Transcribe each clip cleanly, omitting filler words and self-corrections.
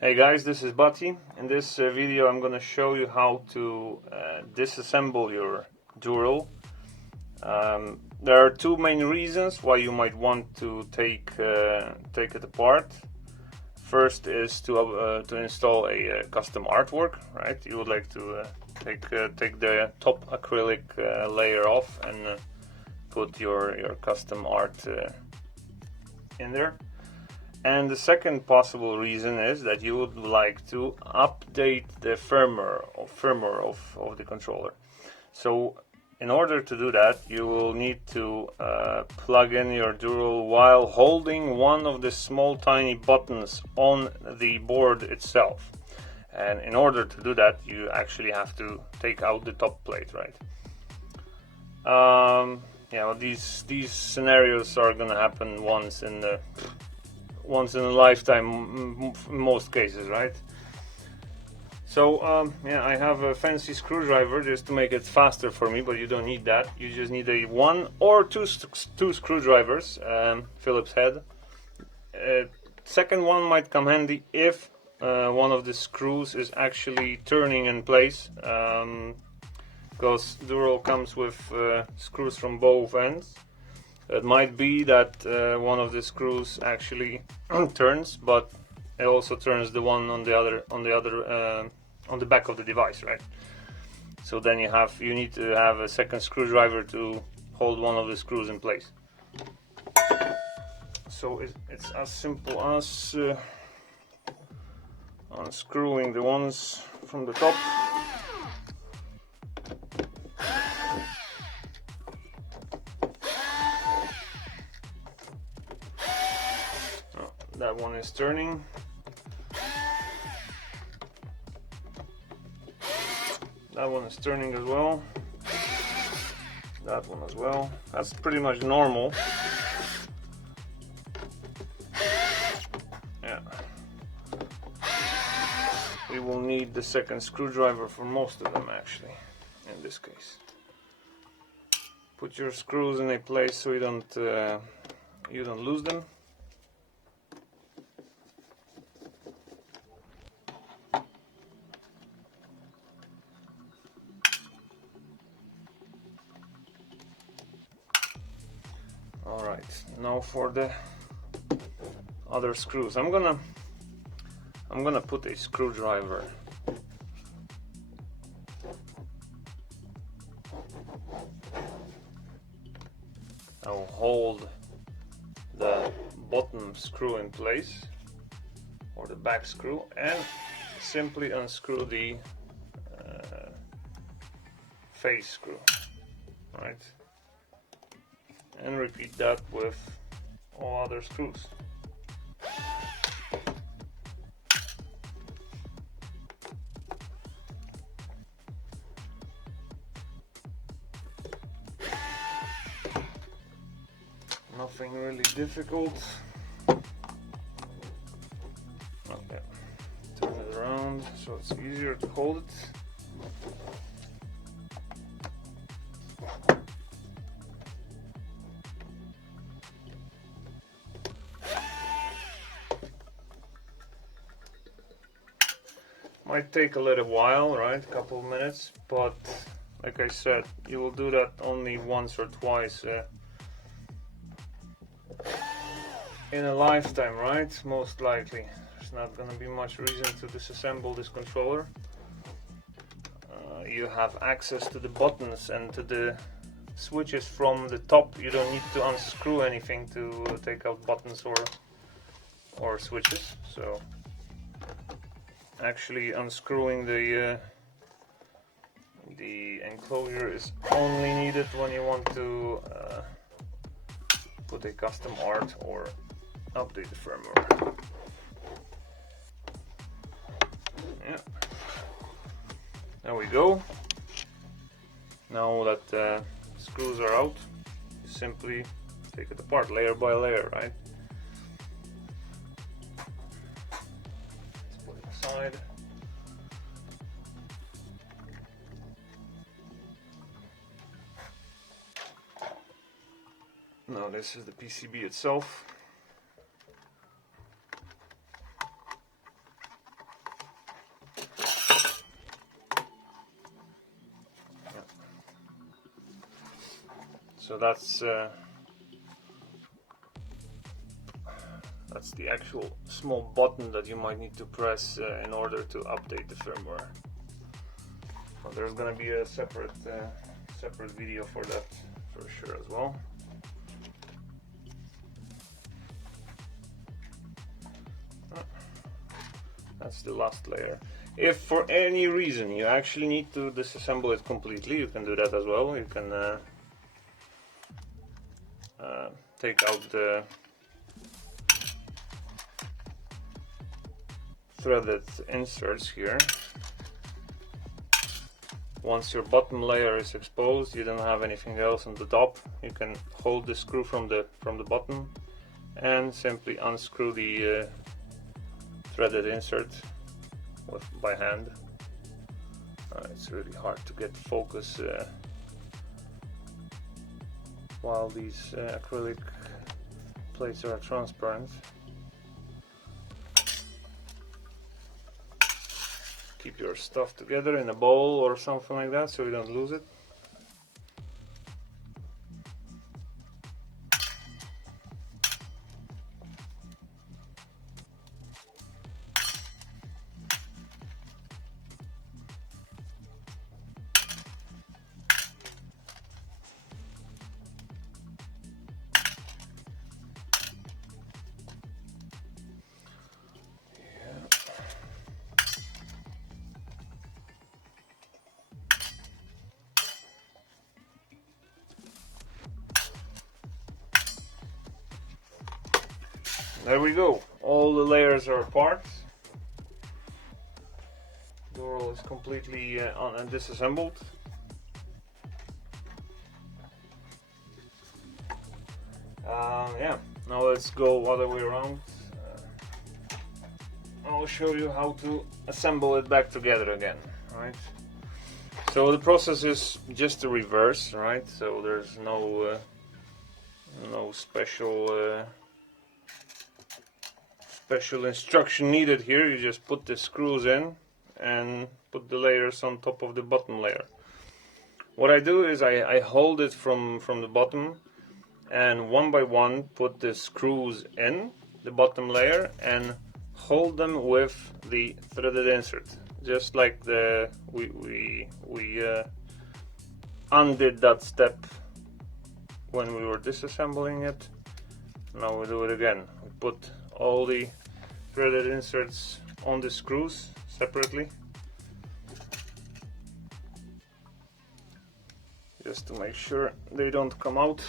Hey guys, this is Bati. In this video I'm going to show you how to disassemble your DURAL. There are two main reasons why you might want to take it apart. First is to install a custom artwork, right? You would like to take the top acrylic layer off and put your custom art in there. And the second possible reason is that you would like to update the firmware of the controller. So in order to do that, you will need to plug in your DURAL while holding one of the small tiny buttons on the board itself. And in order to do that, you actually have to take out the top plate, right? Yeah, well, these scenarios are gonna happen once in a lifetime in most cases, right? So yeah, I have a fancy screwdriver just to make it faster for me, but you don't need that. You just need a one or two screwdrivers, Phillips head. Second one might come handy if one of the screws is actually turning in place, because DURAL comes with screws from both ends. It might be that one of the screws actually turns, but it also turns the one on the back of the device, right? So then you need to have a second screwdriver to hold one of the screws in place. So it's as simple as unscrewing the ones from the top. That one is turning. That one is turning as well. That one as well. That's pretty much normal. Yeah. We will need the second screwdriver for most of them, actually, in this case. Put your screws in a place so you don't lose them. Alright, now for the other screws. I'm gonna put a screwdriver I will hold the bottom screw in place, or the back screw, and simply unscrew the face screw, right? And repeat that with all other screws. Nothing really difficult. Okay, turn it around so it's easier to hold it. Might take a little while, right? A couple of minutes, but like I said, you will do that only once or twice in a lifetime, right? Most likely. There's not gonna be much reason to disassemble this controller. You have access to the buttons and to the switches from the top. You don't need to unscrew anything to take out buttons or switches. So actually unscrewing the enclosure is only needed when you want to put a custom art or update the firmware. Yeah, there we go. Now that the screws are out, you simply take it apart layer by layer, right? Let's put it aside. Now this is the PCB itself. So that's the actual small button that you might need to press in order to update the firmware. Well, there's going to be a separate video for that for sure as well. That's the last layer. If for any reason you actually need to disassemble it completely, you can do that as well. You can take out the threaded inserts here. Once your bottom layer is exposed, you don't have anything else on the top. You can hold the screw from the bottom and simply unscrew the threaded insert by hand. It's really hard to get focus while these acrylic plates are transparent. Keep your stuff together in a bowl or something like that so you don't lose it. There we go, all the layers are apart. DURAL is completely disassembled. Yeah, now let's go other way around. I'll show you how to assemble it back together again, right? So the process is just the reverse, right? So there's no special instruction needed here. You just put the screws in and put the layers on top of the bottom layer. What I do is I hold it from the bottom and one by one put the screws in the bottom layer and hold them with the threaded insert, just like we undid that step when we were disassembling it. Now we do it again. We put all the threaded inserts on the screws separately, just to make sure they don't come out.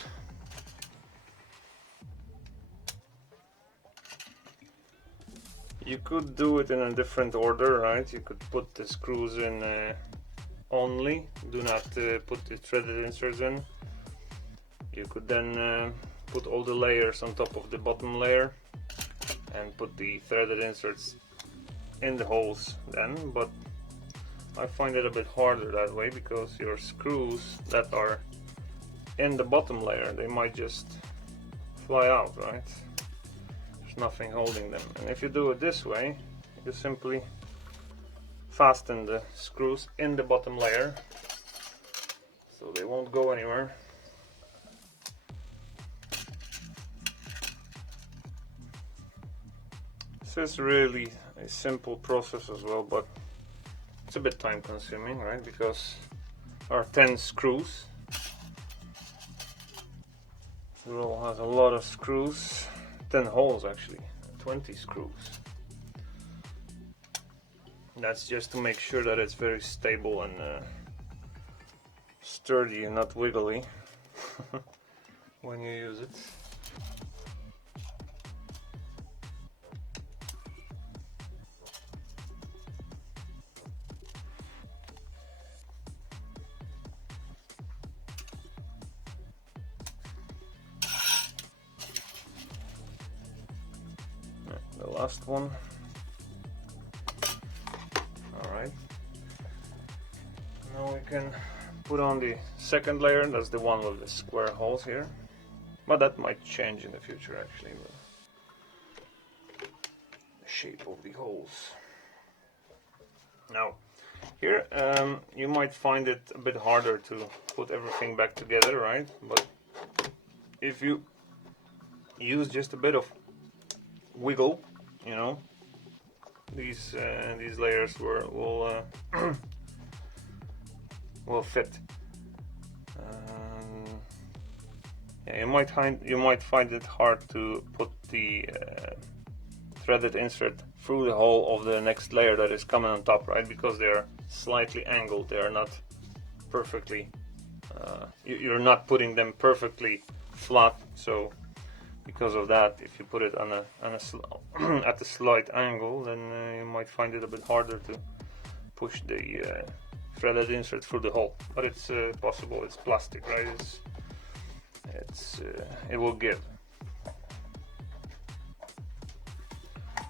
You could do it in a different order, right? You could put the screws in only, do not put the threaded inserts in. You could then put all the layers on top of the bottom layer and put the threaded inserts in the holes then, but I find it a bit harder that way because your screws that are in the bottom layer, they might just fly out, right? There's nothing holding them. And if you do it this way, you simply fasten the screws in the bottom layer so they won't go anywhere. This is really a simple process as well, but it's a bit time consuming, right? Because there are 10 screws. DURAL has a lot of screws, 10 holes actually, 20 screws. That's just to make sure that it's very stable and sturdy and not wiggly when you use it. The last one. Alright. Now we can put on the second layer. That's the one with the square holes here. But that might change in the future actually, the shape of the holes. Now, here you might find it a bit harder to put everything back together, right? But if you use just a bit of wiggle, you know, these layers will will fit. Yeah, you might find it hard to put the threaded insert through the hole of the next layer that is coming on top, right? Because they're slightly angled. They are not perfectly. You're not putting them perfectly flat. So because of that, if you put it on at a slight angle, then you might find it a bit harder to push the threaded insert through the hole. But it's possible. It's plastic, right? It will give.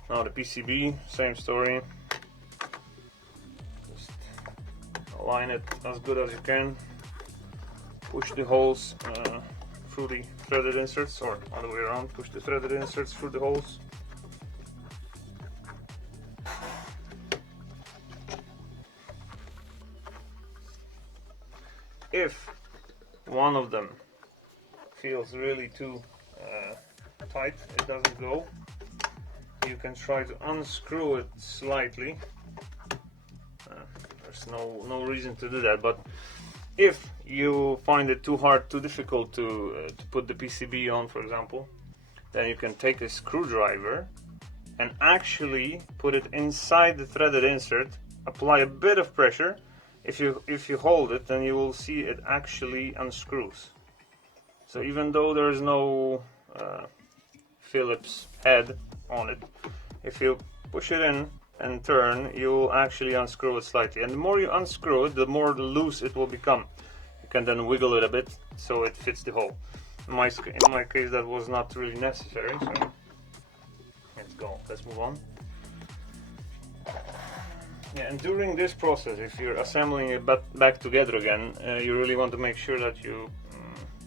Now the PCB, same story. Just align it as good as you can. Push the holes through the threaded inserts, or other way around. Push the threaded inserts through the holes. If one of them feels really too tight, it doesn't go, you can try to unscrew it slightly. There's no reason to do that, but if you find it too hard, too difficult to put the PCB on, for example, then you can take a screwdriver and actually put it inside the threaded insert, apply a bit of pressure. If you hold it, then you will see it actually unscrews. So even though there is no Phillips head on it, if you push it in and turn, you will actually unscrew it slightly. And the more you unscrew it, the more loose it will become. You can then wiggle it a bit so it fits the hole. In my case, that was not really necessary. So let's go. Let's move on. Yeah, and during this process, if you're assembling it back together again, you really want to make sure that you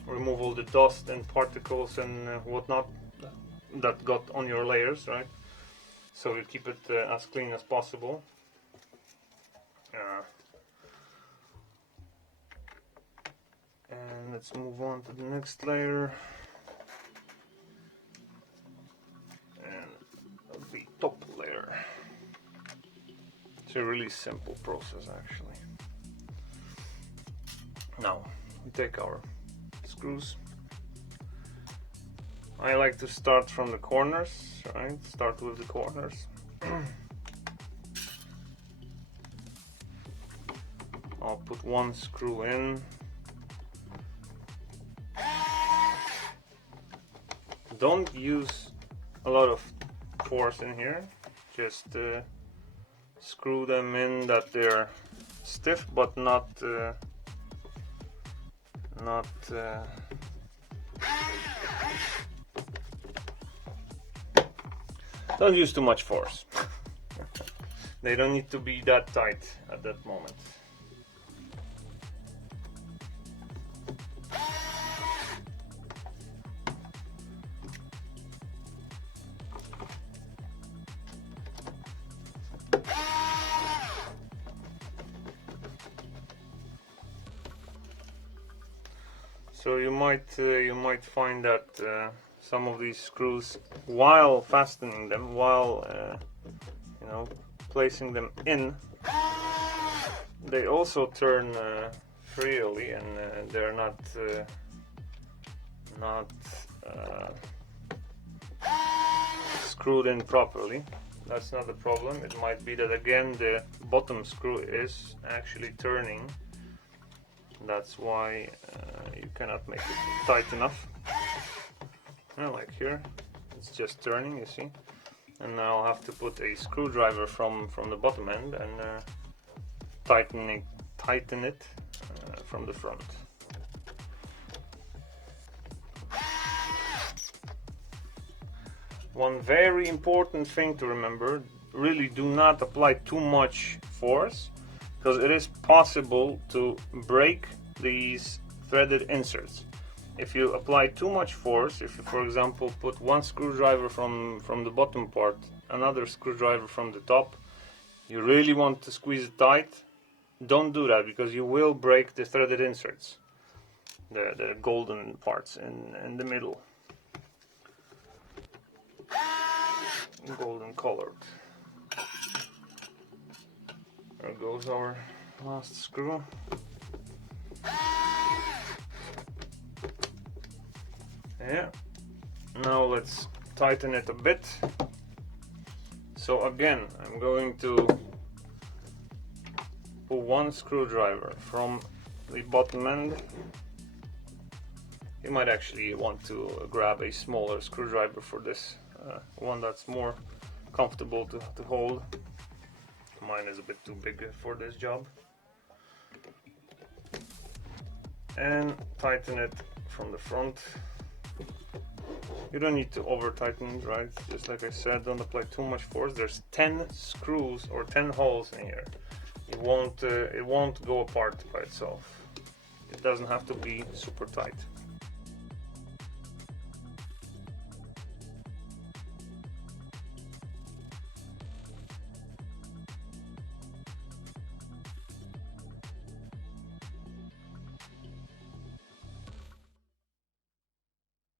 remove all the dust and particles and whatnot that got on your layers, right? So you keep it as clean as possible. And let's move on to the next layer. And the top layer. It's a really simple process, actually. Now we take our screws. I like to start from the corners, right? Start with the corners. I'll put one screw in. Don't use a lot of force in here. Just screw them in that they're stiff, but not don't use too much force. They don't need to be that tight at that moment. So you might find that some of these screws, while fastening them, while placing them in, they also turn freely, and they're not screwed in properly. That's not the problem. It might be that again the bottom screw is actually turning. That's why you cannot make it tight enough. Like here, it's just turning, you see. And now I'll have to put a screwdriver from the bottom end and tighten it from the front. One very important thing to remember: really do not apply too much force, because it is possible to break these threaded inserts. If you apply too much force, if you, for example, put one screwdriver from the bottom part, another screwdriver from the top, you really want to squeeze it tight, don't do that, because you will break the threaded inserts. the golden parts in the middle, golden colored. There goes our last screw. Yeah, now let's tighten it a bit. So again, I'm going to pull one screwdriver from the bottom end. You might actually want to grab a smaller screwdriver for this, one that's more comfortable to hold. Mine is a bit too big for this job. And tighten it from the front. You don't need to over tighten it, right? Just like I said, don't apply too much force. There's 10 screws or 10 holes in here. It won't go apart by itself. It doesn't have to be super tight.